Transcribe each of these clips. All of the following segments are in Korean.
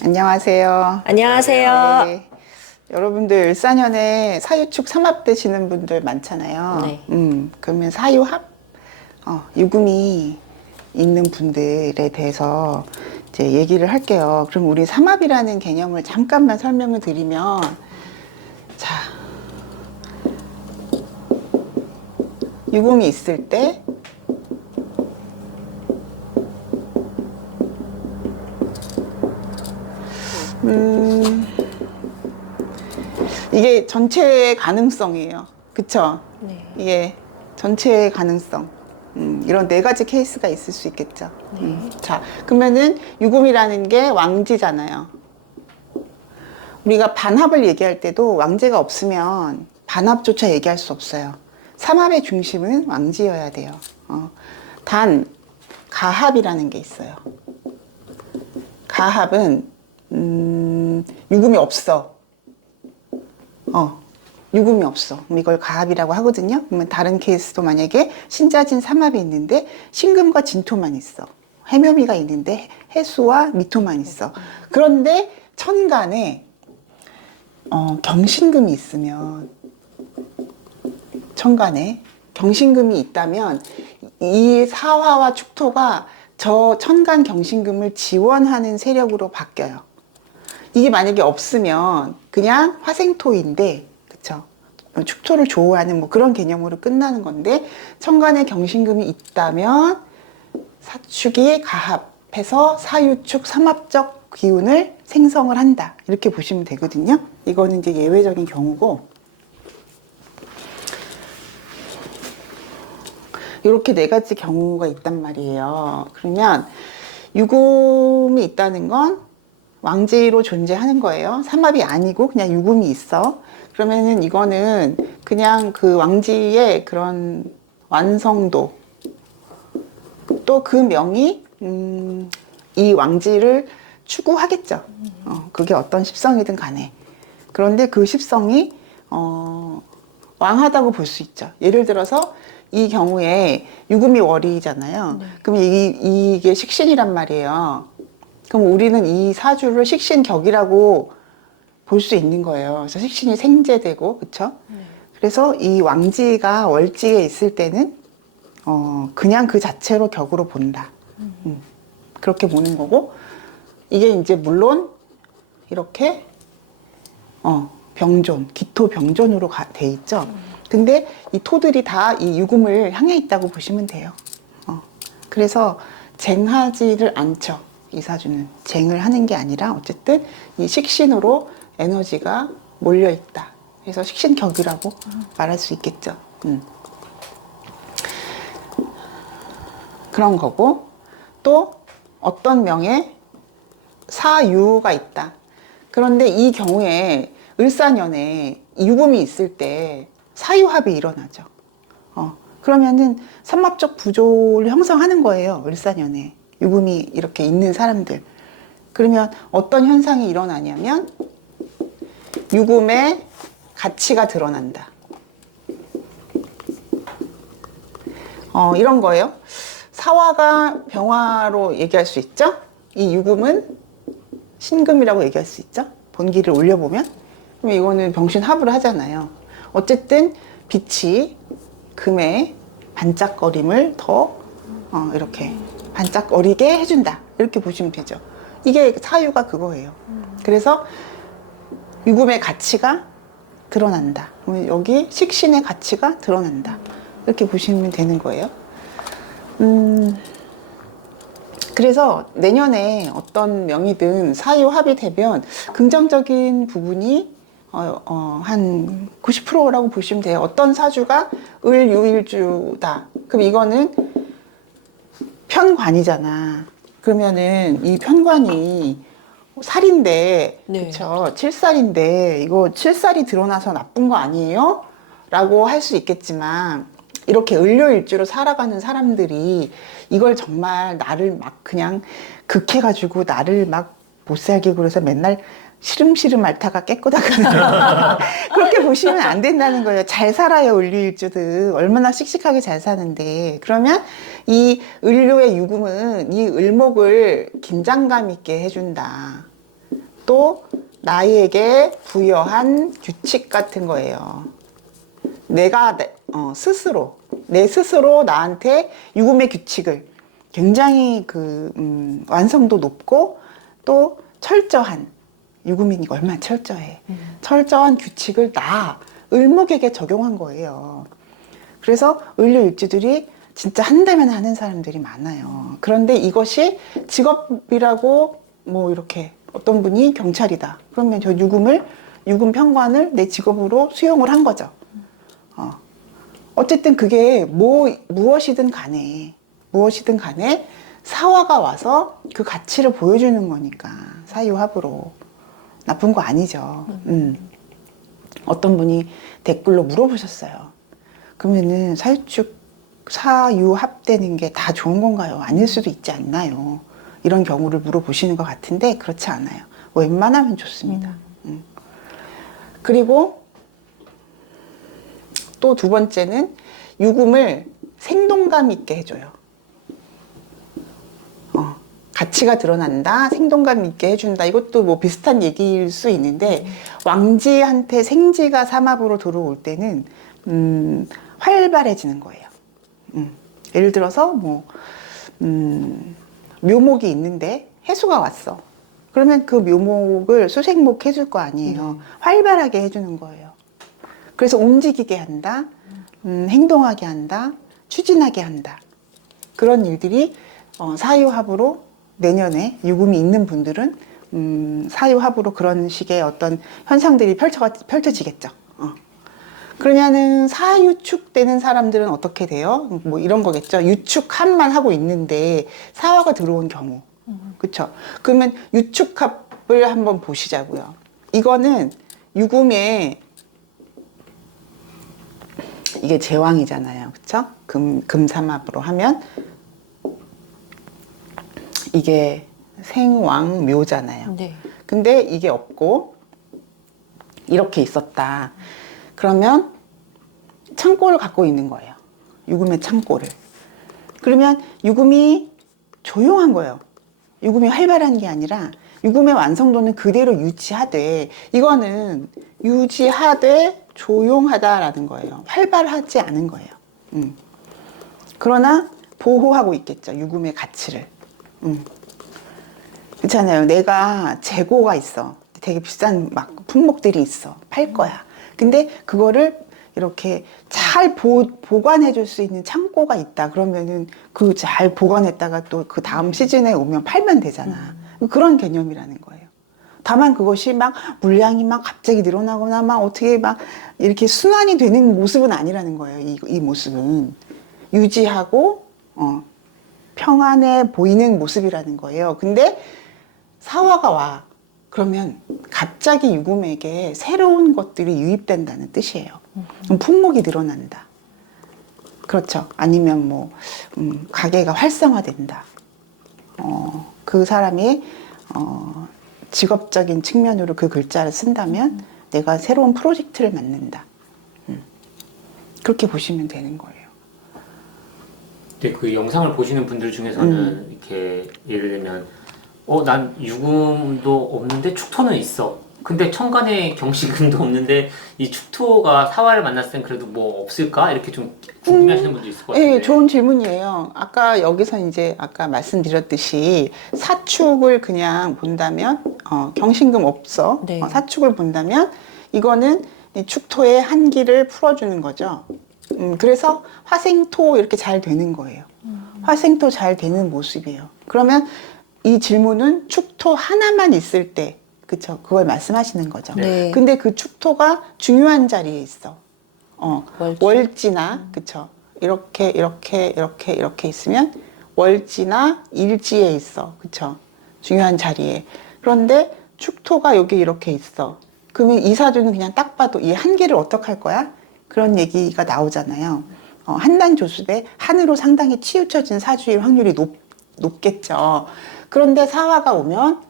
안녕하세요. 안녕하세요. 네. 여러분들 을사년에 사유축 삼합 되시는 분들 많잖아요. 네. 그러면 사유합, 유금이 있는 분들에 대해서 이제 얘기를 할게요. 그럼 우리 삼합이라는 개념을 잠깐만 설명을 드리면, 자, 유금이 있을 때, 이게 전체의 가능성이에요. 그쵸? 네. 이게 전체의 가능성. 이런 네 가지 케이스가 있을 수 있겠죠. 자, 그러면은 유금이라는 게 왕지잖아요. 우리가 반합을 얘기할 때도 왕제가 없으면 반합조차 얘기할 수 없어요. 삼합의 중심은 왕지여야 돼요. 단, 가합이라는 게 있어요. 가합은, 유금이 없어. 유금이 없어. 그럼 이걸 가합이라고 하거든요. 그러면 다른 케이스도 만약에 신자진 삼합이 있는데 신금과 진토만 있어. 해묘미가 있는데 해수와 미토만 있어. 그런데 천간에 경신금이 있으면, 천간에 경신금이 있다면 이 사화와 축토가 저 천간 경신금을 지원하는 세력으로 바뀌어요. 이게 만약에 없으면 그냥 화생토인데, 그쵸? 축토를 조우하는 뭐 그런 개념으로 끝나는 건데, 천간에 경신금이 있다면 사축이 가합해서 사유축 삼합적 기운을 생성을 한다. 이렇게 보시면 되거든요. 이거는 이제 예외적인 경우고, 이렇게 네 가지 경우가 있단 말이에요. 그러면 유금이 있다는 건 왕지로 존재하는 거예요. 삼합이 아니고 그냥 유금이 있어. 그러면은 이거는 그냥 그 왕지의 그런 완성도, 또 그 명이 이 왕지를 추구하겠죠. 그게 어떤 십성이든 간에. 그런데 그 십성이 왕하다고 볼 수 있죠. 예를 들어서 이 경우에 유금이 월이잖아요. 네. 그럼 이게 식신이란 말이에요. 그럼 우리는 이 사주를 식신격이라고 볼 수 있는 거예요. 그래서 식신이 생재되고, 그쵸? 그래서 이 왕지가 월지에 있을 때는, 그냥 그 자체로 격으로 본다. 그렇게 보는 거고, 이게 이제 물론, 이렇게, 병존, 기토 병존으로 돼 있죠. 근데 이 토들이 다 이 유금을 향해 있다고 보시면 돼요. 그래서 쟁하지를 않죠. 이 사주는 쟁을 하는 게 아니라 어쨌든 이 식신으로 에너지가 몰려 있다. 그래서 식신격이라고 말할 수 있겠죠. 그런 거고, 또 어떤 명에 사유가 있다. 그런데 이 경우에 을사년에 유금이 있을 때 사유합이 일어나죠. 그러면은 삼합적 부조를 형성하는 거예요. 을사년에 유금이 이렇게 있는 사람들. 그러면 어떤 현상이 일어나냐면 유금의 가치가 드러난다. 이런 거예요. 사화가 병화로 얘기할 수 있죠. 이 유금은 신금이라고 얘기할 수 있죠. 본기를 올려보면. 그럼 이거는 병신합을 하잖아요. 어쨌든 빛이 금의 반짝거림을 더 이렇게 반짝거리게 해준다. 이렇게 보시면 되죠. 이게 사유가 그거예요. 그래서 유금의 가치가 드러난다. 그러면 여기 식신의 가치가 드러난다. 이렇게 보시면 되는 거예요. 그래서 내년에 어떤 명이든 사유합이 되면 긍정적인 부분이 한 90%라고 보시면 돼요. 어떤 사주가 을유일주다. 그럼 이거는 편관이잖아. 그러면은 이 편관이 살인데, 네. 그쵸? 칠살인데, 이거 칠살이 드러나서 나쁜 거 아니에요? 라고 할 수 있겠지만, 이렇게 을료일주로 살아가는 사람들이 이걸 정말 나를 막 그냥 극해가지고 나를 막 못 살게 그래서 맨날 시름시름 앓다가 깨끗하거나 그렇게 보시면 안 된다는 거예요. 잘 살아요, 을료일주들. 얼마나 씩씩하게 잘 사는데. 그러면 이 을료의 유금은 이 을목을 긴장감 있게 해준다. 또 나에게 부여한 규칙 같은 거예요. 내가 내 스스로 나한테 유금의 규칙을 굉장히 완성도 높고 또 철저한, 유금이니까 얼마나 철저해. 철저한 규칙을 을목에게 적용한 거예요. 그래서 을료일주들이 진짜 한다면 하는 사람들이 많아요. 그런데 이것이 직업이라고 뭐 이렇게 어떤 분이 경찰이다. 그러면 저 유금 편관을 내 직업으로 수용을 한 거죠. 어쨌든 그게 무엇이든 간에 사화가 와서 그 가치를 보여주는 거니까 사유합으로 나쁜 거 아니죠. 어떤 분이 댓글로 물어보셨어요. 그러면은 사유합되는 게 다 좋은 건가요? 아닐 수도 있지 않나요? 이런 경우를 물어보시는 것 같은데 그렇지 않아요. 웬만하면 좋습니다. 그리고 또 두 번째는 유금을 생동감 있게 해줘요. 가치가 드러난다, 생동감 있게 해준다. 이것도 뭐 비슷한 얘기일 수 있는데 왕지한테 생지가 삼합으로 들어올 때는 활발해지는 거예요. 예를 들어서 묘목이 있는데 해수가 왔어. 그러면 그 묘목을 수생목 해줄 거 아니에요. 활발하게 해주는 거예요. 그래서 움직이게 한다, 행동하게 한다, 추진하게 한다. 그런 일들이 사유합으로 내년에 유금이 있는 분들은 사유합으로 그런 식의 어떤 현상들이 펼쳐지겠죠. 그러냐는 사유축 되는 사람들은 어떻게 돼요? 뭐 이런 거겠죠. 유축합만 하고 있는데 사화가 들어온 경우. 그쵸? 그러면 유축합을 한번 보시자고요. 이거는 유금의 이게 제왕이잖아요. 그쵸? 금삼합으로 하면 이게 생왕묘잖아요. 네. 근데 이게 없고 이렇게 있었다. 그러면 창고를 갖고 있는 거예요. 유금의 창고를. 그러면 유금이 조용한 거예요. 유금이 활발한 게 아니라 유금의 완성도는 그대로 유지하되, 이거는 유지하되 조용하다라는 거예요. 활발하지 않은 거예요. 그러나 보호하고 있겠죠. 유금의 가치를. 그렇잖아요. 내가 재고가 있어. 되게 비싼 막 품목들이 있어. 팔 거야. 근데 그거를 이렇게 잘 보관해 줄 수 있는 창고가 있다. 그러면은 그 잘 보관했다가 또 그 다음 시즌에 오면 팔면 되잖아. 그런 개념이라는 거예요. 다만 그것이 막 물량이 막 갑자기 늘어나거나 막 어떻게 막 이렇게 순환이 되는 모습은 아니라는 거예요. 이 모습은 유지하고 평안해 보이는 모습이라는 거예요. 근데 사화가 와. 그러면 갑자기 유금에게 새로운 것들이 유입된다는 뜻이에요. 품목이 늘어난다. 그렇죠. 아니면 뭐 가게가 활성화된다. 그 사람이 직업적인 측면으로 그 글자를 쓴다면 내가 새로운 프로젝트를 맡는다. 그렇게 보시면 되는 거예요. 근데 그 영상을 보시는 분들 중에서는 이렇게 예를 들면 난 유금도 없는데 축토는 있어. 근데 천간에 경신금도 없는데 이 축토가 사화를 만났을 땐 그래도 뭐 없을까? 이렇게 좀 궁금해하시는 분도 있을 것 같은데. 네, 좋은 질문이에요. 아까 여기서 이제 아까 말씀드렸듯이 사축을 그냥 본다면 경신금 없어. 네. 사축을 본다면 이거는 이 축토의 한기를 풀어주는 거죠. 그래서 화생토 이렇게 잘 되는 거예요. 화생토 잘 되는 모습이에요. 그러면 이 질문은 축토 하나만 있을 때, 그쵸? 그걸 말씀하시는 거죠. 네. 근데 그 축토가 중요한 자리에 있어. 월지. 월지나, 그쵸? 이렇게 있으면 월지나 일지에 있어. 그쵸? 중요한 자리에. 그런데 축토가 여기 이렇게 있어. 그러면 이 사주는 그냥 딱 봐도 이 한계를 어떻게 할 거야? 그런 얘기가 나오잖아요. 한난조수대 한으로 상당히 치우쳐진 사주일 확률이 높겠죠. 그런데 사화가 오면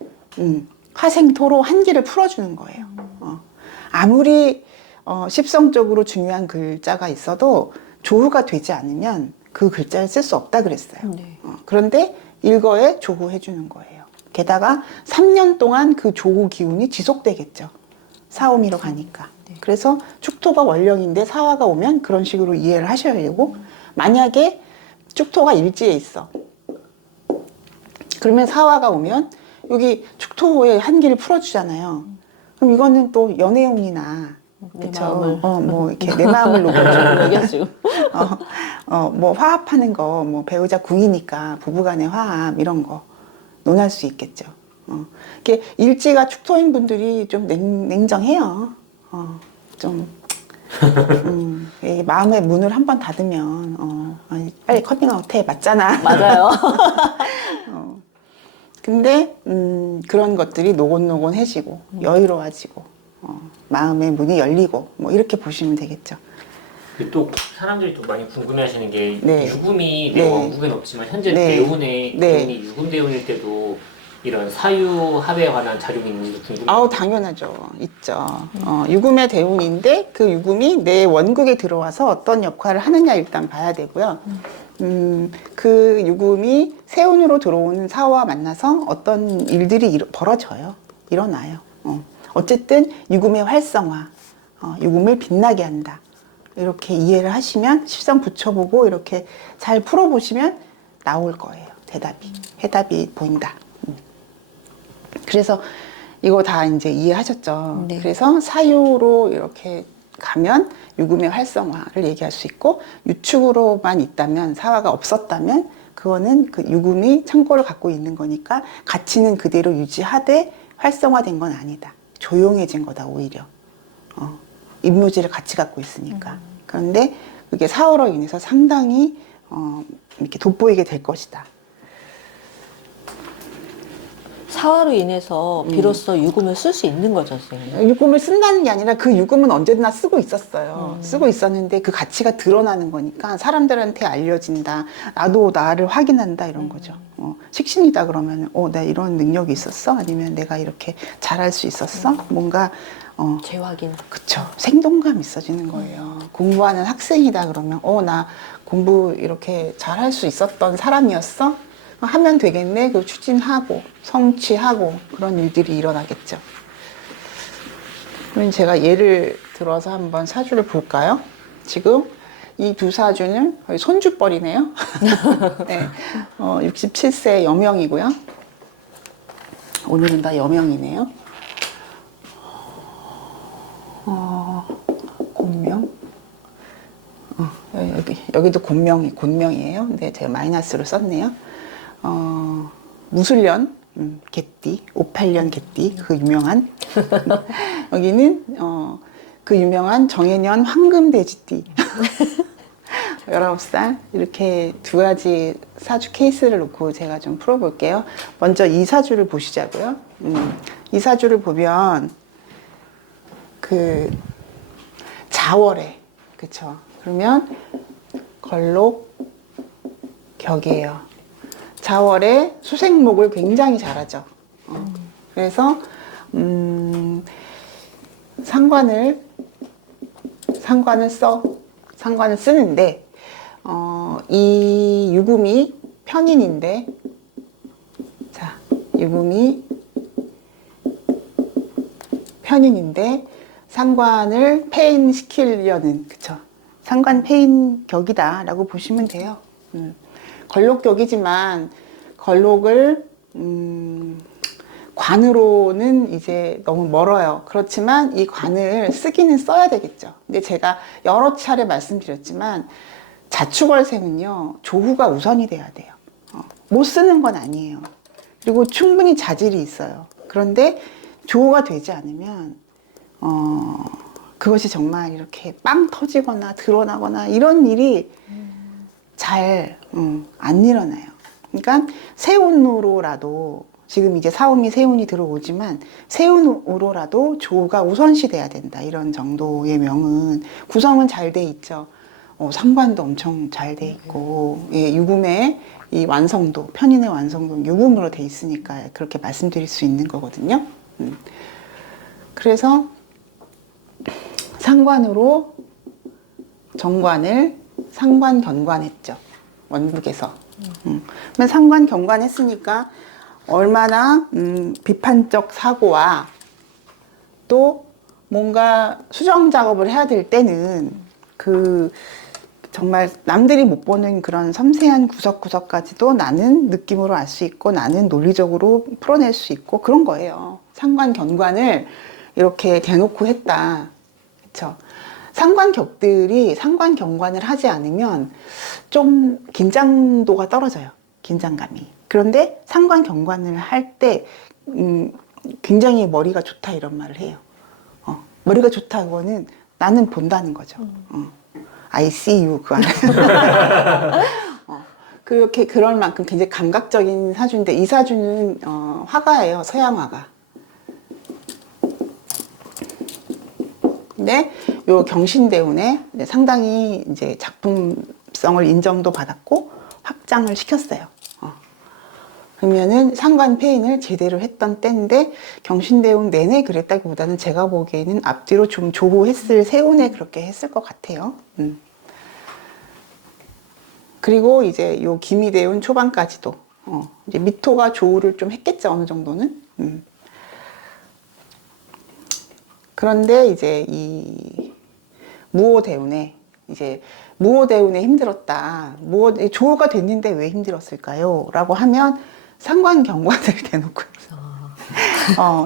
화생토로 한기를 풀어주는 거예요. 아무리 십성적으로 중요한 글자가 있어도 조후가 되지 않으면 그 글자를 쓸 수 없다 그랬어요. 네. 그런데 일거에 조후해 주는 거예요. 게다가 3년 동안 그 조우 기운이 지속되겠죠. 사오미로 가니까. 그래서 축토가 원령인데 사화가 오면 그런 식으로 이해를 하셔야 되고, 만약에 축토가 일지에 있어. 그러면 사화가 오면 여기 축토의 한기를 풀어주잖아요. 그럼 이거는 또 연애운이나, 내 그쵸? 마음을. 뭐 이렇게 내 마음을 녹여주고, 녹여주고. 뭐 화합하는 거, 뭐 배우자 궁이니까 부부간의 화합 이런 거 논할 수 있겠죠. 이렇게 일지가 축토인 분들이 좀 냉정해요. 좀 이 마음의 문을 한번 닫으면 아니, 빨리 커밍아웃해 맞잖아. 맞아요. 근데 그런 것들이 노곤노곤해지고 여유로워지고 마음의 문이 열리고 뭐 이렇게 보시면 되겠죠. 그리고 또 사람들이 또 많이 궁금해하시는 게 네. 유금이 네. 내 원국엔 없지만 현재 네. 대운의 네. 대운이 유금 대운일 때도 이런 사유 합에 관한 자료가 있는지 궁금해요. 아우 당연하죠. 있죠. 유금의 대운인데 그 유금이 내 원국에 들어와서 어떤 역할을 하느냐 일단 봐야 되고요. 그 유금이 세운으로 들어오는 사화와 만나서 어떤 일들이 벌어져요. 일어나요. 어쨌든 유금의 활성화, 유금을 빛나게 한다. 이렇게 이해를 하시면 실성 붙여보고 이렇게 잘 풀어보시면 나올 거예요. 대답이. 해답이 보인다. 그래서 이거 다 이제 이해하셨죠? 네. 그래서 사유로 이렇게 가면 유금의 활성화를 얘기할 수 있고, 유축으로만 있다면, 사화가 없었다면 그거는 그 유금이 창고를 갖고 있는 거니까 가치는 그대로 유지하되 활성화된 건 아니다. 조용해진 거다 오히려. 임무지를 같이 갖고 있으니까. 그런데 그게 사후로 인해서 상당히 이렇게 돋보이게 될 것이다. 사화로 인해서 비로소 유금을 쓸 수 있는 거죠, 선생님. 유금을 쓴다는 게 아니라 그 유금은 언제나 쓰고 있었어요. 쓰고 있었는데 그 가치가 드러나는 거니까 사람들한테 알려진다. 나도 나를 확인한다 이런 거죠. 식신이다 그러면 나 이런 능력이 있었어? 아니면 내가 이렇게 잘할 수 있었어? 뭔가 재확인. 그쵸. 생동감 있어지는 거예요. 공부하는 학생이다 그러면 나 공부 이렇게 잘할 수 있었던 사람이었어? 하면 되겠네. 그 추진하고 성취하고 그런 일들이 일어나겠죠. 그럼 제가 예를 들어서 한번 사주를 볼까요? 지금 이 두 사주는 거의 손주뻘이네요. 네. 67세 여명이고요. 오늘은 다 여명이네요. 곤명. 여기도 곤명이에요. 근데 제가 마이너스로 썼네요. 무술년, 개띠, 58년 개띠, 그 유명한. 여기는, 그 유명한 정해년 황금돼지띠. 19살. 이렇게 두 가지 사주 케이스를 놓고 제가 좀 풀어볼게요. 먼저 이 사주를 보시자고요. 이 사주를 보면, 그, 자월에, 그쵸. 그러면, 걸록, 격이에요. 자월에 수생목을 굉장히 잘하죠. 그래서 상관을 쓰는데 이 유금이 편인인데, 자 유금이 편인인데 상관을 폐인시키려는, 그쵸? 상관 폐인 격이다라고 보시면 돼요. 걸록격이지만 걸록을 관으로는 이제 너무 멀어요. 그렇지만 이 관을 쓰기는 써야 되겠죠. 근데 제가 여러 차례 말씀드렸지만 자축월생은요 조후가 우선이 돼야 돼요. 못 쓰는 건 아니에요. 그리고 충분히 자질이 있어요. 그런데 조후가 되지 않으면 그것이 정말 이렇게 빵 터지거나 드러나거나 이런 일이 잘 안 일어나요. 그러니까 세운으로라도, 지금 이제 사오미 세운이 들어오지만 세운으로라도 조가 우선시 돼야 된다. 이런 정도의 명은 구성은 잘 돼 있죠. 상관도 엄청 잘 돼 있고, 예, 유금의 이 완성도, 편인의 완성도는 유금으로 돼 있으니까 그렇게 말씀드릴 수 있는 거거든요. 그래서 상관으로 정관을 상관 견관했죠. 원국에서. 그러면 상관 견관했으니까 얼마나 비판적 사고와 또 뭔가 수정 작업을 해야 될 때는 그 정말 남들이 못 보는 그런 섬세한 구석구석까지도 나는 느낌으로 알 수 있고 나는 논리적으로 풀어낼 수 있고 그런 거예요. 상관견관을 이렇게 대놓고 했다. 그쵸? 상관격들이 상관견관을 하지 않으면 좀 긴장도가 떨어져요. 긴장감이. 그런데 상관견관을 할 때 굉장히 머리가 좋다 이런 말을 해요. 머리가 좋다고는 나는 본다는 거죠. I see you 그 안에. 그렇게 그럴 만큼 굉장히 감각적인 사주인데 이 사주는 화가예요. 서양 화가. 근데 요 경신대운에 상당히 이제 작품성을 인정도 받았고 확장을 시켰어요. 그러면은 상관폐인을 제대로 했던 때인데 경신대운 내내 그랬다기보다는 제가 보기에는 앞뒤로 좀 조후했을 세운에 그렇게 했을 것 같아요. 그리고 이제 요 기미대운 초반까지도 이제 미토가 조우를 좀 했겠죠 어느 정도는. 그런데 이제 이 무오대운에 이제 무오대운에 힘들었다. 조우가 됐는데 왜 힘들었을까요? 라고 하면 상관견관을 대놓고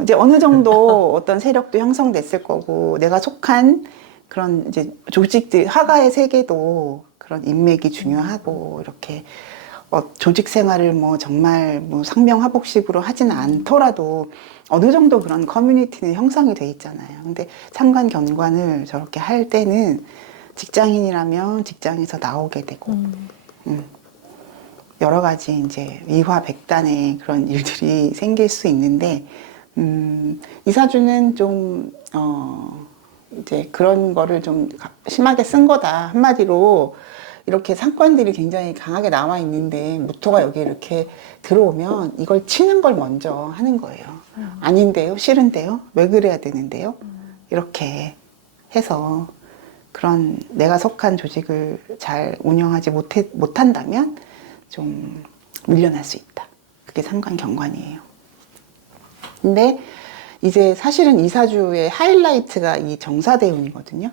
이제 어느 정도 어떤 세력도 형성됐을 거고 내가 속한 그런 이제 조직들 화가의 세계도 그런 인맥이 중요하고 이렇게 조직 생활을 뭐 정말 뭐 상명하복식으로 하지는 않더라도 어느 정도 그런 커뮤니티는 형성이 돼 있잖아요. 근데 상관견관을 저렇게 할 때는 직장인이라면 직장에서 나오게 되고 여러 가지 이제 위화백단의 그런 일들이 생길 수 있는데 이 사주는 좀 이제 그런 거를 좀 심하게 쓴 거다. 한마디로 이렇게 상관들이 굉장히 강하게 나와 있는데 무토가 여기 이렇게 들어오면 이걸 치는 걸 먼저 하는 거예요. 아닌데요? 싫은데요? 왜 그래야 되는데요? 이렇게 해서 그런 내가 속한 조직을 잘 운영하지 못한다면 좀 밀려날 수 있다. 그게 상관견관이에요. 근데 이제 사실은 이 사주의 하이라이트가 이 정사대운이거든요.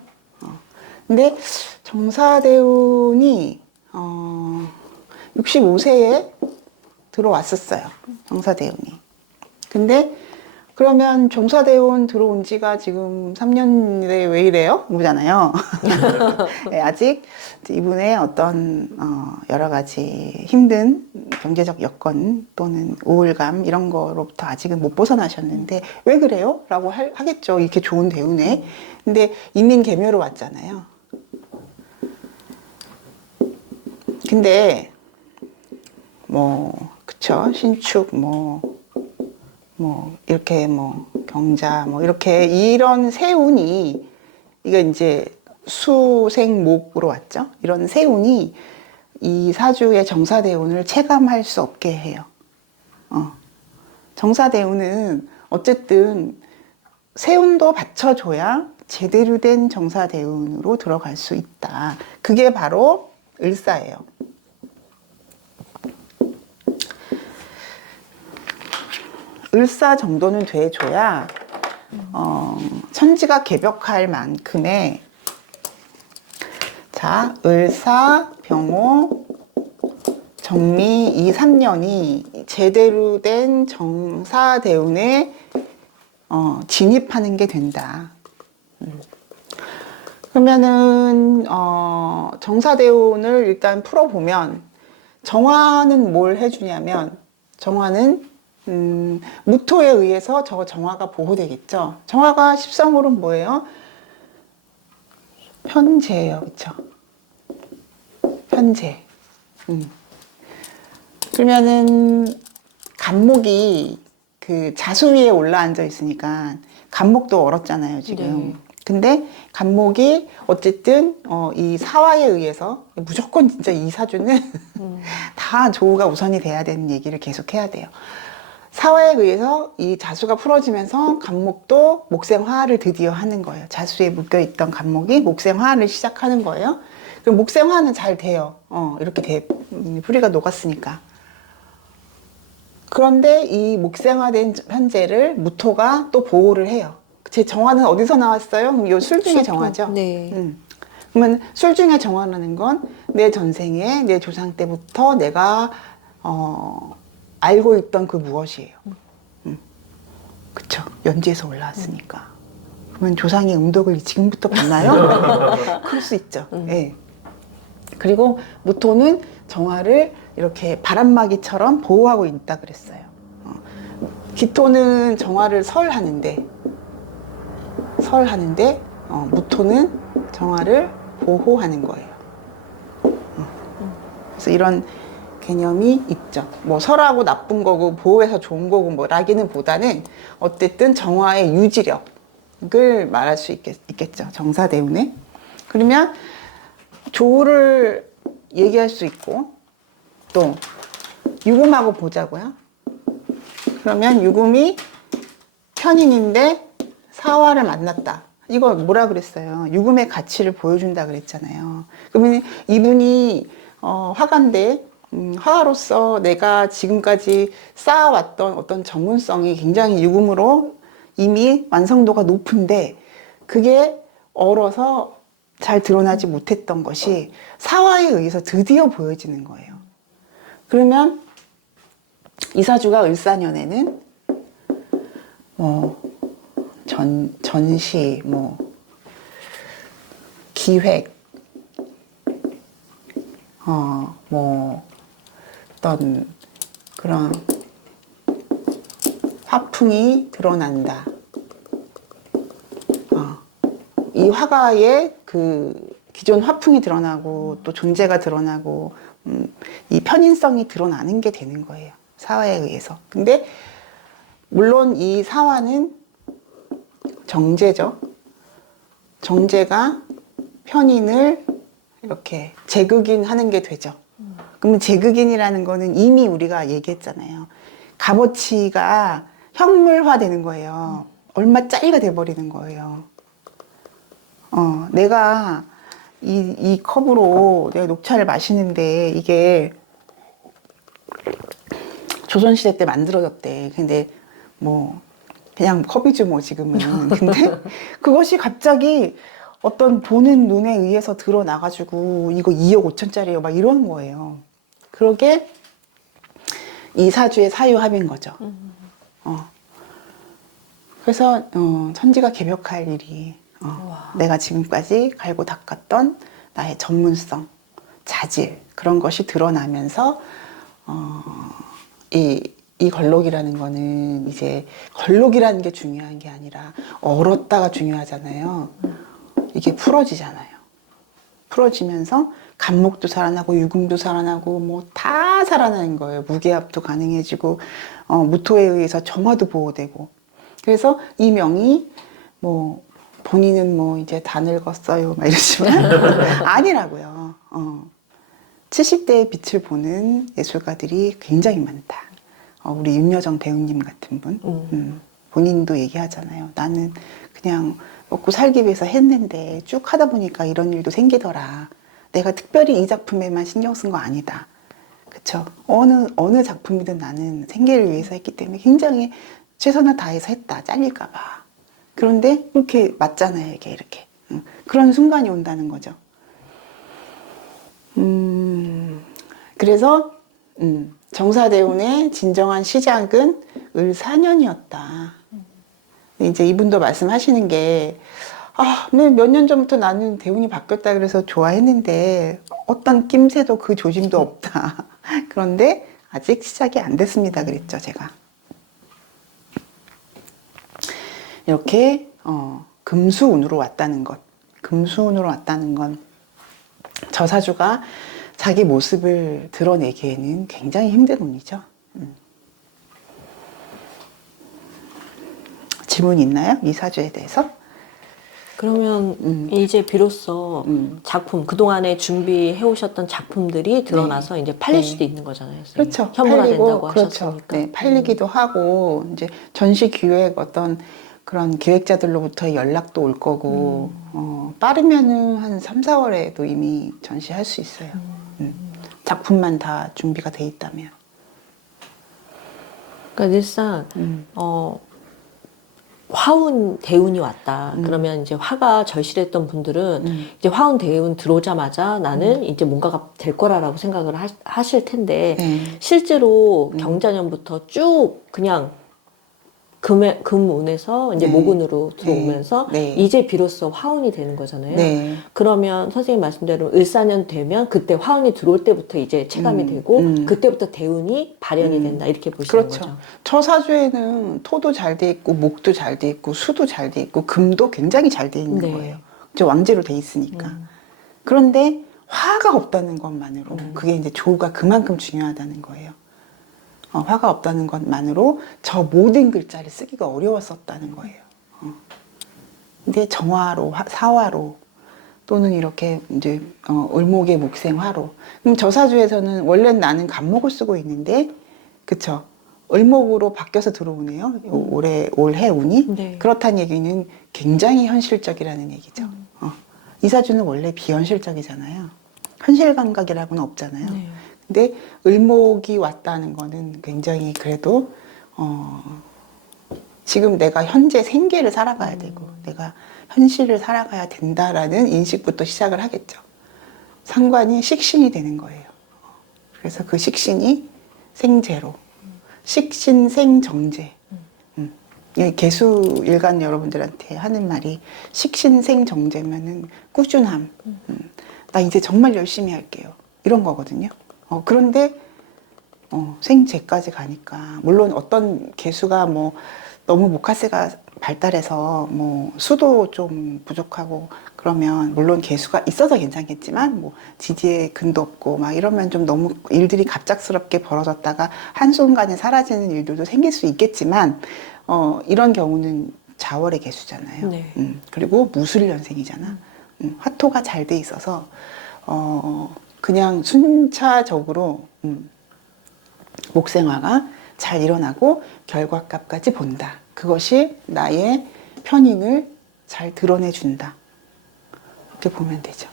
근데 정사대운이 65세에 들어왔었어요. 정사대운이. 근데 그러면 정사대운 들어온 지가 지금 3년에 왜 이래요? 이거잖아요. 네, 아직 이분의 어떤 여러 가지 힘든 경제적 여건 또는 우울감 이런 거로부터 아직은 못 벗어나셨는데 왜 그래요? 라고 하겠죠. 이렇게 좋은 대운에. 근데 인민개묘로 왔잖아요. 근데 그쵸. 신축 이렇게 경자 이렇게 이런 세운이 이거 이제 수생목으로 왔죠. 이런 세운이 이 사주의 정사대운을 체감할 수 없게 해요. 정사대운은 어쨌든 세운도 받쳐줘야 제대로 된 정사대운으로 들어갈 수 있다. 그게 바로 을사예요. 을사 정도는 돼줘야 천지가 개벽할 만큼의 자 을사, 병호, 정미 이 3년이 제대로 된 정사대운에 진입하는 게 된다. 그러면은 정사대운을 일단 풀어보면 정화는 뭘 해주냐면 정화는 무토에 의해서 저 정화가 보호되겠죠. 정화가 십성으로 뭐예요? 편재예요. 그쵸? 편재. 그러면은 간목이 그 자수 위에 올라앉아 있으니까 간목도 얼었잖아요, 지금. 네. 근데 간목이 어쨌든 이 사화에 의해서 무조건 진짜 이 사주는 다 조우가 우선이 돼야 되는 얘기를 계속 해야 돼요. 사화에 의해서 이 자수가 풀어지면서 간목도 목생화를 드디어 하는 거예요. 자수에 묶여있던 간목이 목생화를 시작하는 거예요. 그럼 목생화는 잘 돼요. 이렇게 뿌리가 녹았으니까. 그런데 이 목생화된 편제를 무토가 또 보호를 해요. 제 정화는 어디서 나왔어요? 그럼 요 술중의 정화죠. 네. 그러면 술중의 정화라는 건 내 전생에 내 조상 때부터 내가 알고 있던 그 무엇이에요. 그쵸. 연지에서 올라왔으니까. 그러면 조상의 음덕을 지금부터 봤나요? 그럴 수 있죠. 예. 그리고 무토는 정화를 이렇게 바람막이처럼 보호하고 있다 그랬어요. 기토는 정화를 설하는데 무토는 정화를 보호하는 거예요. 그래서 이런 개념이 있죠. 뭐 설하고 나쁜 거고 보호해서 좋은 거고 뭐 라기는 보다는 어쨌든 정화의 유지력을 말할 수 있겠죠. 정사대운에. 그러면 조를 얘기할 수 있고 또 유금하고 보자고요. 그러면 유금이 편인인데 사화를 만났다. 이거 뭐라 그랬어요? 유금의 가치를 보여준다 그랬잖아요. 그러면 이분이 화가인데 화가로서 내가 지금까지 쌓아왔던 어떤 전문성이 굉장히 유금으로 이미 완성도가 높은데 그게 얼어서 잘 드러나지 못했던 것이 사화에 의해서 드디어 보여지는 거예요. 그러면 이사주가 을사년에는 전시, 기획, 어떤 그런 화풍이 드러난다. 이 화가의 그 기존 화풍이 드러나고 또 존재가 드러나고 이 편인성이 드러나는 게 되는 거예요. 사화에 의해서. 근데 물론 이 사화는 정제죠. 정제가 편인을 이렇게 재극인하는 게 되죠. 그러면 재극인이라는 거는 이미 우리가 얘기했잖아요. 값어치가 현물화 되는 거예요. 얼마짜리가 돼버리는 거예요. 내가 이 컵으로 내가 녹차를 마시는데 이게 조선시대 때 만들어졌대. 근데 뭐 그냥 컵이지 뭐 지금은. 근데 그것이 갑자기 어떤 보는 눈에 의해서 드러나가지고 이거 2억 5천짜리예요 막 이러는 거예요. 그러게 이 사주의 사유합인 거죠. 그래서 천지가 개벽할 일이 내가 지금까지 갈고 닦았던 나의 전문성, 자질 그런 것이 드러나면서 이 걸록이라는 거는 이제 걸록이라는 게 중요한 게 아니라 얼었다가 중요하잖아요. 이게 풀어지잖아요. 풀어지면서 간목도 살아나고 유금도 살아나고 뭐 다 살아나는 거예요. 무게압도 가능해지고 무토에 의해서 정화도 보호되고. 그래서 이 명이 뭐 본인은 뭐 이제 다 늙었어요 막 이러지만 아니라고요. 70대의 빛을 보는 예술가들이 굉장히 많다. 우리 윤여정 배우님 같은 분 본인도 얘기하잖아요. 나는 그냥 먹고 살기 위해서 했는데 쭉 하다 보니까 이런 일도 생기더라. 내가 특별히 이 작품에만 신경 쓴 거 아니다. 그쵸? 어느 작품이든 나는 생계를 위해서 했기 때문에 굉장히 최선을 다해서 했다. 잘릴까봐. 그런데 이렇게 맞잖아요. 이게 이렇게. 그런 순간이 온다는 거죠. 그래서 정사대운의 진정한 시작은 을사년이었다. 이제 이분도 말씀하시는 게 몇 년 전부터 나는 대운이 바뀌었다 그래서 좋아했는데 어떤 낌새도 그 조짐도 없다. 그런데 아직 시작이 안 됐습니다. 그랬죠, 제가. 이렇게 금수운으로 왔다는 것. 금수운으로 왔다는 건 저 사주가 자기 모습을 드러내기에는 굉장히 힘든 운이죠. 질문 있나요? 이 사주에 대해서? 그러면 이제 비로소 작품, 그동안에 준비해 오셨던 작품들이 드러나서 이제 팔릴 수도 있는 거잖아요. 선생님. 그렇죠. 현물화된다고 그렇죠. 하셨으니까. 네, 팔리기도 하고 이제 전시 기획 어떤 그런 기획자들로부터 연락도 올 거고 빠르면은 한 3, 4월에도 이미 전시할 수 있어요. 작품만 다 준비가 돼 있다면. 그러니까 늘상 화운 대운이 왔다. 그러면 이제 화가 절실했던 분들은 이제 화운 대운 들어오자마자 나는 이제 뭔가가 될 거라고 생각을 하실 텐데 네. 실제로 경자년부터 쭉 그냥 금운에서 이제 네. 목운으로 들어오면서 네. 이제 비로소 화운이 되는 거잖아요. 네. 그러면 선생님 말씀대로 을사년 되면 그때 화운이 들어올 때부터 이제 체감이 되고 그때부터 대운이 발현이 된다 이렇게 보시는 그렇죠. 거죠. 처사주에는 토도 잘 돼 있고 목도 잘 돼 있고 수도 잘 돼 있고 금도 굉장히 잘 돼 있는 네. 거예요. 저 왕제로 돼 있으니까. 그런데 화가 없다는 것만으로 그게 이제 조우가 그만큼 중요하다는 거예요. 화가 없다는 것만으로 저 모든 글자를 쓰기가 어려웠었다는 거예요. 근데 정화로, 사화로 또는 이렇게 이제 을목의 목생화로. 그럼 저사주에서는 원래는 나는 간목을 쓰고 있는데, 그쵸? 을목으로 바뀌어서 들어오네요. 올해 운이. 네. 그렇다는 얘기는 굉장히 현실적이라는 얘기죠. 이 사주는 원래 비현실적이잖아요. 현실 감각이라고는 없잖아요. 네. 근데 을목이 왔다는 거는 굉장히 그래도 지금 내가 현재 생계를 살아가야 되고 내가 현실을 살아가야 된다라는 인식부터 시작을 하겠죠. 상관이 식신이 되는 거예요. 그래서 그 식신이 생재로 식신생정제. 개수 일간 여러분들한테 하는 말이 식신생정제면은 꾸준함. 나 이제 정말 열심히 할게요. 이런 거거든요. 그런데 생재까지 가니까 물론 어떤 개수가 뭐 너무 목화세가 발달해서 뭐 수도 좀 부족하고 그러면 물론 개수가 있어서 괜찮겠지만 뭐 지지에 근도 없고 막 이러면 좀 너무 일들이 갑작스럽게 벌어졌다가 한순간에 사라지는 일들도 생길 수 있겠지만 이런 경우는 자월의 개수잖아요. 네. 그리고 무술년생이잖아. 화토가 잘 돼 있어서 그냥 순차적으로 목생화가 잘 일어나고 결과값까지 본다. 그것이 나의 편인을 잘 드러내준다. 이렇게 보면 되죠.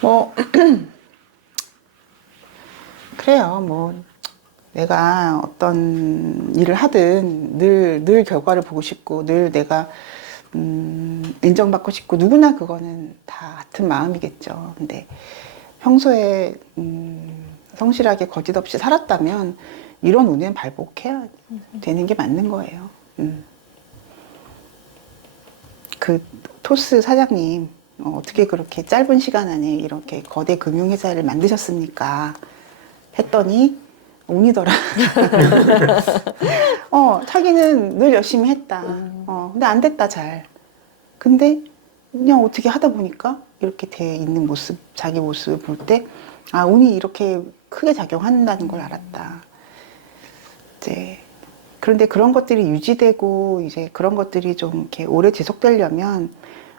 뭐 그래요. 뭐 내가 어떤 일을 하든 늘 결과를 보고 싶고 늘 내가 인정받고 싶고 누구나 그거는 다 같은 마음이겠죠. 근데 평소에 성실하게 거짓 없이 살았다면 이런 운에는 발복해야 되는 게 맞는 거예요. 그 토스 사장님 어떻게 그렇게 짧은 시간 안에 이렇게 거대 금융회사를 만드셨습니까? 했더니 운이더라. 자기는 늘 열심히 했다. 근데 안 됐다, 잘. 근데 그냥 어떻게 하다 보니까 이렇게 돼 있는 모습, 자기 모습을 볼 때, 아, 운이 이렇게 크게 작용한다는 걸 알았다. 이제, 그런데 그런 것들이 유지되고, 이제 그런 것들이 좀 이렇게 오래 지속되려면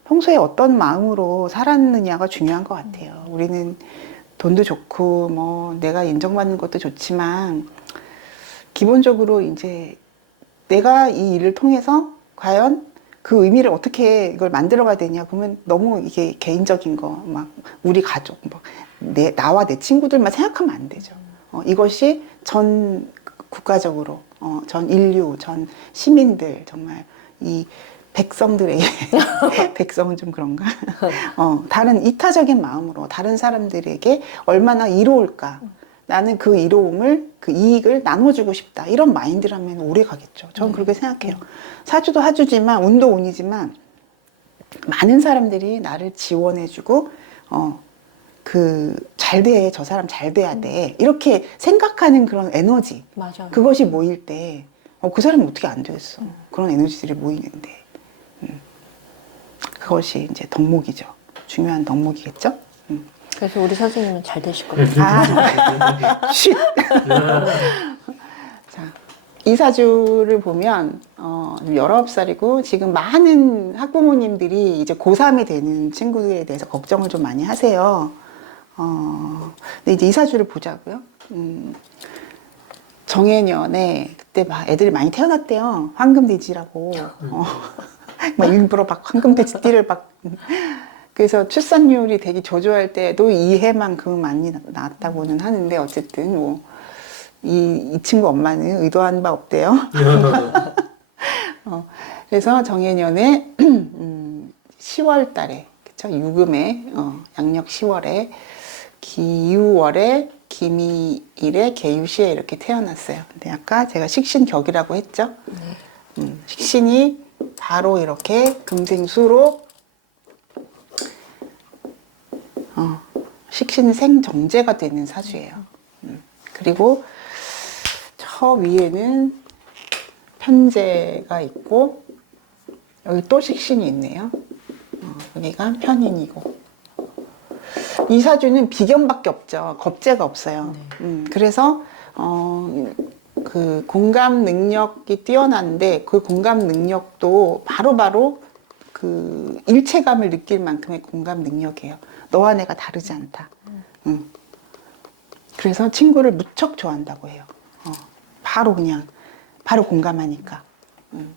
평소에 어떤 마음으로 살았느냐가 중요한 것 같아요. 우리는 돈도 좋고 뭐 내가 인정받는 것도 좋지만 기본적으로 이제 내가 이 일을 통해서 과연 그 의미를 어떻게 이걸 만들어가야 되냐 보면 너무 이게 개인적인 거 막 우리 가족 뭐 나와 내 친구들만 생각하면 안 되죠. 이것이 전 국가적으로 전 인류 전 시민들 정말 이 백성들에게 백성은 좀 그런가? 다른 이타적인 마음으로 다른 사람들에게 얼마나 이로울까? 나는 그 이로움을 그 이익을 나눠주고 싶다. 이런 마인드라면 오래 가겠죠. 저는 그렇게 생각해요. 사주도 사주지만 운도 운이지만 많은 사람들이 나를 지원해주고 그 잘 돼, 저 사람 잘 돼야 돼. 이렇게 생각하는 그런 에너지. 맞아요. 그것이 모일 때 그 사람은 어떻게 안 되겠어. 그런 에너지들이 모이는데. 그것이 이제 덕목이죠. 중요한 덕목이겠죠. 그래서 우리 선생님은 잘 되실 거예요. 쉿. 자, 이 사주를 보면 19살이고 지금 많은 학부모님들이 이제 고3이 되는 친구들에 대해서 걱정을 좀 많이 하세요. 근데 이제 이 사주를 보자고요. 정해년에 그때 막 애들이 많이 태어났대요. 황금돼지라고. 막 일부러 막 황금돼지 띠를 막 그래서 출산율이 되게 저조할 때도 이 해만큼 많이 나왔다고는 하는데 어쨌든 뭐 이 친구 엄마는 의도한 바 없대요. 그래서 정해년에 10월 달에 그쵸? 유금에 양력 10월에 기유월에 기미일에 개유시에 이렇게 태어났어요. 근데 아까 제가 식신격이라고 했죠. 식신이 바로 이렇게 금생수로 식신생정제가 되는 사주예요. 그리고 저 위에는 편제가 있고 여기 또 식신이 있네요. 여기가 편인이고 이 사주는 비견밖에 없죠. 겁재가 없어요. 그래서 그 공감 능력이 뛰어난데 그 공감 능력도 바로바로 그 일체감을 느낄 만큼의 공감 능력이에요. 너와 내가 다르지 않다. 그래서 친구를 무척 좋아한다고 해요. 바로 공감하니까.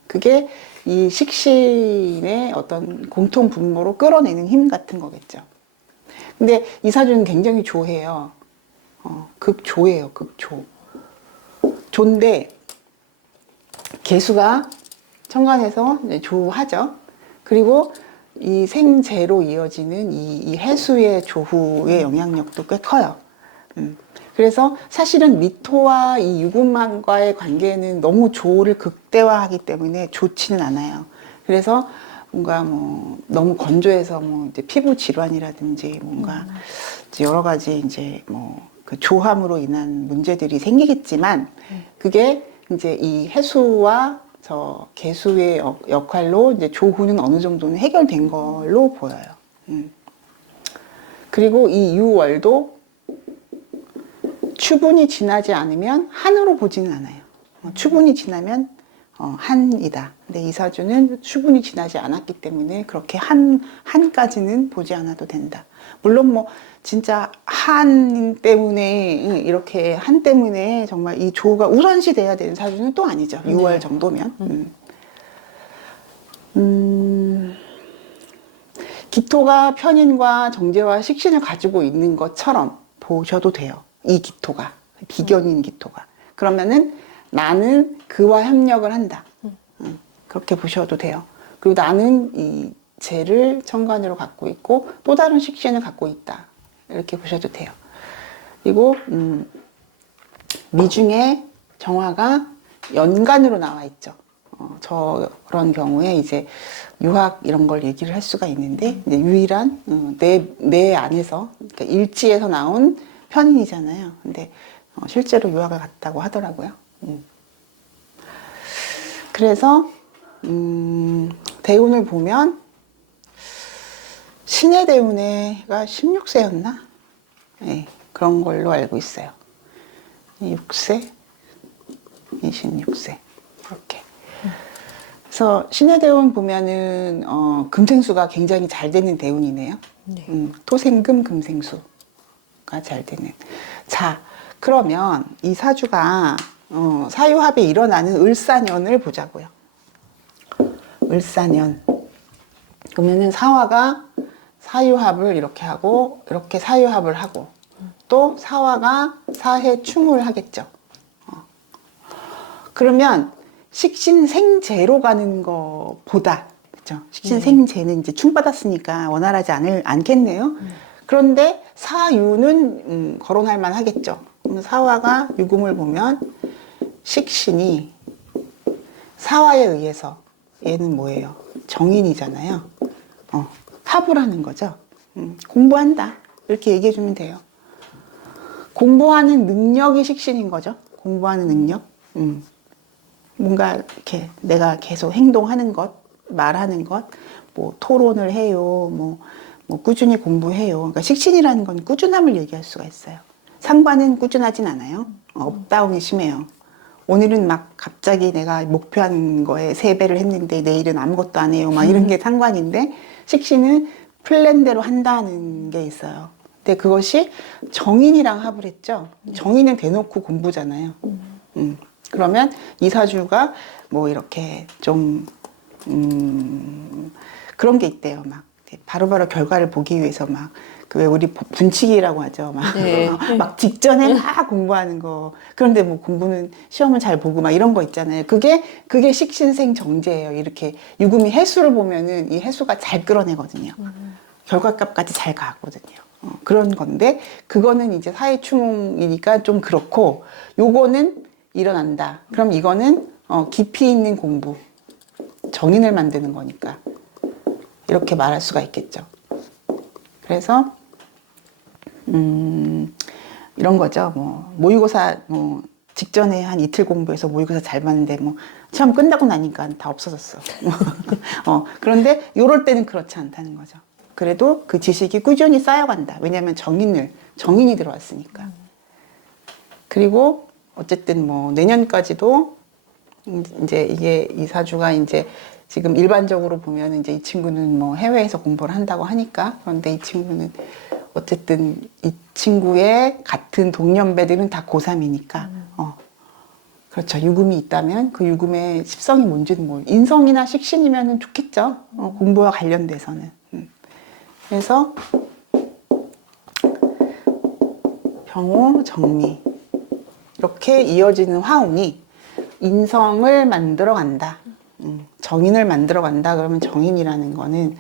그게 이 식신의 어떤 공통 분모로 끌어내는 힘 같은 거겠죠. 근데 이 사주는 굉장히 조해요. 극조예요, 극조. 조인데 개수가 천간에서 조하죠. 그리고 이 생재로 이어지는 이 해수의 조후의 영향력도 꽤 커요. 그래서 사실은 미토와 이 유금만과의 관계는 너무 조를 극대화하기 때문에 좋지는 않아요. 그래서 뭔가 뭐 너무 건조해서 뭐 이제 피부 질환이라든지 뭔가 이제 여러 가지 이제 뭐 그 조함으로 인한 문제들이 생기겠지만 그게 이제 이 해수와 저 개수의 역할로 이제 조후는 어느 정도는 해결된 걸로 보여요. 그리고 이 유월도 추분이 지나지 않으면 한으로 보지는 않아요. 추분이 지나면 한이다. 근데 이 사주는 추분이 지나지 않았기 때문에 그렇게 한까지는 보지 않아도 된다. 물론 뭐 진짜 한 때문에 이렇게 한 때문에 정말 이 조가 우선시 돼야 되는 사주는 또 아니죠. 6월 정도면. 기토가 편인과 정제와 식신을 가지고 있는 것처럼 보셔도 돼요. 이 기토가 비견인 기토가. 그러면은 나는 그와 협력을 한다. 그렇게 보셔도 돼요. 그리고 나는 이 재를 천간으로 갖고 있고 또 다른 식신을 갖고 있다. 이렇게 보셔도 돼요. 그리고 미중에 정화가 연간으로 나와 있죠. 저런 경우에 이제 유학 이런 걸 얘기를 할 수가 있는데 이제 유일한 내 안에서 그러니까 일지에서 나온 편인이잖아요. 근데 실제로 유학을 갔다고 하더라고요. 그래서 대운을 보면 신의 대운에가 16세였나? 네, 그런 걸로 알고 있어요. 6세, 26세 이렇게. 그래서 신의 대운 보면은 금생수가 굉장히 잘 되는 대운이네요. 네. 토생금 금생수가 잘 되는. 자, 그러면 이 사주가 사유합이 일어나는 을사년을 보자고요. 을사년. 그러면은 사화가 사유합을 이렇게 하고 이렇게 사유합을 하고 또 사화가 사해 충을 하겠죠. 그러면 식신생재로 가는 것보다 그렇죠? 식신생재는 이제 충 받았으니까 원활하지 않겠네요. 그런데 사유는 거론할 만 하겠죠. 그럼 사화가 유금을 보면 식신이 사화에 의해서 얘는 뭐예요? 정인이잖아요. 합을 하는 거죠. 공부한다. 이렇게 얘기해 주면 돼요. 공부하는 능력이 식신인 거죠. 공부하는 능력. 뭔가 이렇게 내가 계속 행동하는 것, 말하는 것, 뭐 토론을 해요. 뭐 꾸준히 공부해요. 그러니까 식신이라는 건 꾸준함을 얘기할 수가 있어요. 상관은 꾸준하진 않아요. 업다운이 심해요. 오늘은 막 갑자기 내가 목표한 거에 3배를 했는데 내일은 아무것도 안 해요. 막 이런 게 상관인데 식신은 플랜대로 한다는 게 있어요. 근데 그것이 정인이랑 합을 했죠. 정인은 대놓고 공부잖아요. 그러면 이 사주가 뭐 이렇게 좀 그런 게 있대요. 막 바로바로 결과를 보기 위해서 막 그 왜 우리 분치기라고 하죠. 막, 네. 막 직전에 막 공부하는 거. 그런데 뭐 공부는 시험은 잘 보고 막 이런 거 있잖아요. 그게 식신생 정제예요. 이렇게 유금이 해수를 보면은 이 해수가 잘 끌어내거든요. 결과값까지 잘 가거든요. 그런 건데 그거는 이제 사회충이니까 좀 그렇고 요거는 일어난다. 그럼 이거는 깊이 있는 공부, 정인을 만드는 거니까 이렇게 말할 수가 있겠죠. 그래서 이런 거죠. 뭐 모의고사 뭐 직전에 한 이틀 공부해서 모의고사 잘 봤는데 뭐 시험 끝나고 나니까 다 없어졌어. 그런데 요럴 때는 그렇지 않다는 거죠. 그래도 그 지식이 꾸준히 쌓여간다. 왜냐하면 정인이 들어왔으니까. 그리고 어쨌든 뭐 내년까지도 이제 이게 이 사주가 이제 지금 일반적으로 보면 이제 이 친구는 뭐 해외에서 공부를 한다고 하니까 그런데 이 친구는 어쨌든 이 친구의 같은 동년배들은 다 고3이니까 그렇죠. 유금이 있다면 그 유금의 십성이 뭔지는 뭐 인성이나 식신이면 좋겠죠. 공부와 관련돼서는. 그래서 병호, 정미 이렇게 이어지는 화운이 인성을 만들어 간다. 정인을 만들어 간다. 그러면 정인이라는 거는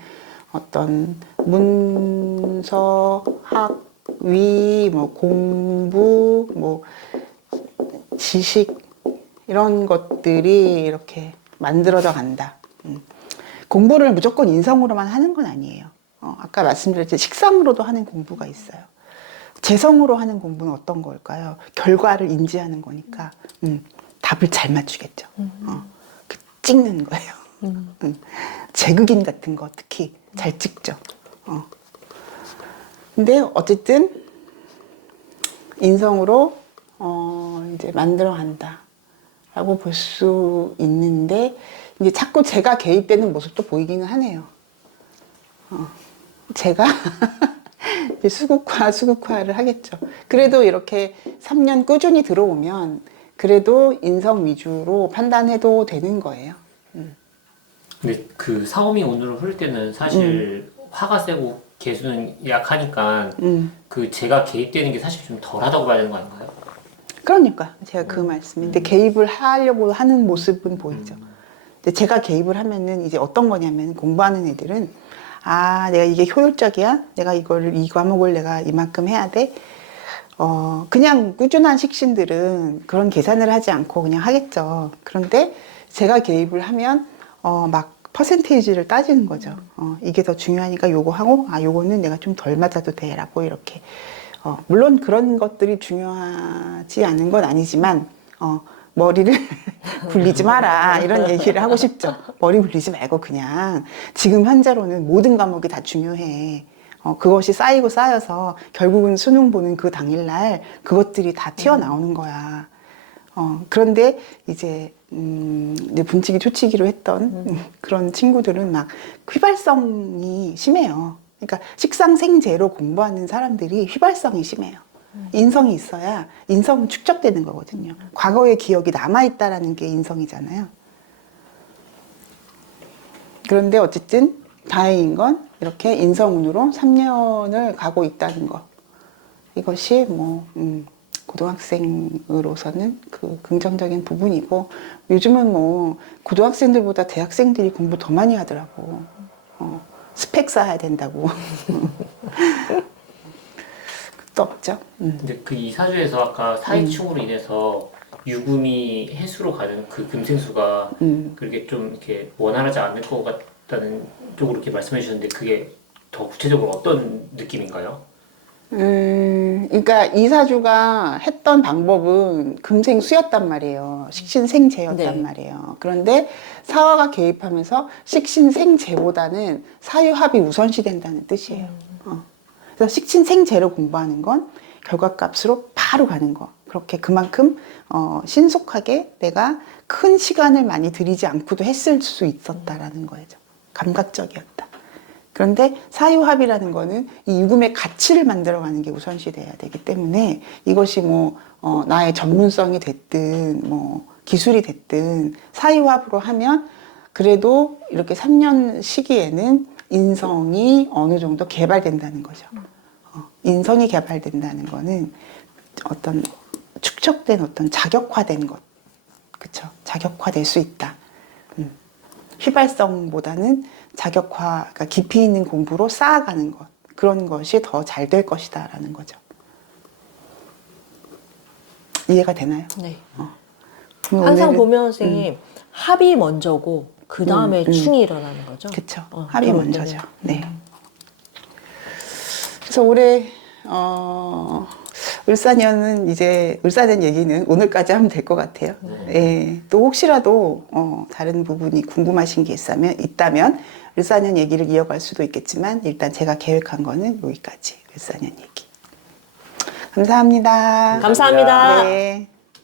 어떤 문서, 학위, 뭐 공부, 뭐 지식 이런 것들이 이렇게 만들어져 간다. 공부를 무조건 인성으로만 하는 건 아니에요. 아까 말씀드렸듯이 식상으로도 하는 공부가 있어요. 재성으로 하는 공부는 어떤 걸까요? 결과를 인지하는 거니까 답을 잘 맞추겠죠. 찍는 거예요. 제극인 같은 거 특히 잘 찍죠. 근데 어쨌든 인성으로 이제 만들어 간다라고 볼 수 있는데 이제 자꾸 제가 개입되는 모습도 보이기는 하네요. 제가 이제 수국화를 하겠죠. 그래도 이렇게 3년 꾸준히 들어오면 그래도 인성 위주로 판단해도 되는 거예요. 근데 그 사오미 운으로 흐를 때는 사실 화가 세고 개수는 약하니까 그 제가 개입되는 게 사실 좀 덜하다고 봐야 되는 거 아닌가요? 그러니까 제가 그 말씀인데 개입을 하려고 하는 모습은 보이죠. 근데 제가 개입을 하면은 이제 어떤 거냐면 공부하는 애들은 내가 이게 효율적이야? 내가 이 과목을 내가 이만큼 해야 돼? 그냥 꾸준한 식신들은 그런 계산을 하지 않고 그냥 하겠죠. 그런데 제가 개입을 하면 막 퍼센테이지를 따지는 거죠. 이게 더 중요하니까 요거 하고 요거는 내가 좀 덜 맞아도 돼라고 이렇게 물론 그런 것들이 중요하지 않은 건 아니지만 머리를 굴리지 마라 이런 얘기를 하고 싶죠. 머리 굴리지 말고 그냥 지금 현재로는 모든 과목이 다 중요해. 그것이 쌓이고 쌓여서 결국은 수능 보는 그 당일날 그것들이 다 튀어나오는 거야. 그런데 이제 분치기 초치기로 했던 그런 친구들은 막 휘발성이 심해요. 그러니까 식상생재로 공부하는 사람들이 휘발성이 심해요. 인성이 있어야 인성은 축적되는 거거든요. 과거의 기억이 남아있다라는 게 인성이잖아요. 그런데 어쨌든 다행인 건 이렇게 인성운으로 3년을 가고 있다는 거. 이것이 뭐 고등학생으로서는 그 긍정적인 부분이고 요즘은 뭐 고등학생들보다 대학생들이 공부 더 많이 하더라고. 스펙 쌓아야 된다고. 또 없죠. 근데 그 이사주에서 아까 사이충으로 인해서 유금이 해수로 가는 그 금생수가 그렇게 좀 이렇게 원활하지 않을 것 같다는 쪽으로 이렇게 말씀해 주셨는데 그게 더 구체적으로 어떤 느낌인가요? 그러니까 이사주가 했던 방법은 금생수였단 말이에요. 식신생재였단 네. 말이에요. 그런데 사화가 개입하면서 식신생재보다는 사유합이 우선시 된다는 뜻이에요. 그래서 식신생재로 공부하는 건 결과값으로 바로 가는 거. 그렇게 그만큼 신속하게 내가 큰 시간을 많이 들이지 않고도 했을 수 있었다라는 거죠. 감각적이었다. 그런데 사유합이라는 거는 이 유금의 가치를 만들어가는 게 우선시 돼야 되기 때문에 이것이 뭐 나의 전문성이 됐든 뭐 기술이 됐든 사유합으로 하면 그래도 이렇게 3년 시기에는 인성이 어느 정도 개발된다는 거죠. 인성이 개발된다는 거는 어떤 축적된 어떤 자격화된 것, 그쵸? 자격화될 수 있다. 휘발성보다는 자격화, 그러니까 깊이 있는 공부로 쌓아가는 것, 그런 것이 더 잘 될 것이다라는 거죠. 이해가 되나요? 네. 그럼 항상 오늘은- 보면 선생님 합이 먼저고 그 다음에 충이 일어나는 거죠. 그쵸. 어, 합이 좀 먼저죠. 어때요? 네. 그래서 올해 을사년은 이제 을사년 얘기는 오늘까지 하면 될 것 같아요. 예. 또 혹시라도 다른 부분이 궁금하신 게 있다면 을사년 얘기를 이어갈 수도 있겠지만 일단 제가 계획한 거는 여기까지 을사년 얘기. 감사합니다. 감사합니다. 네.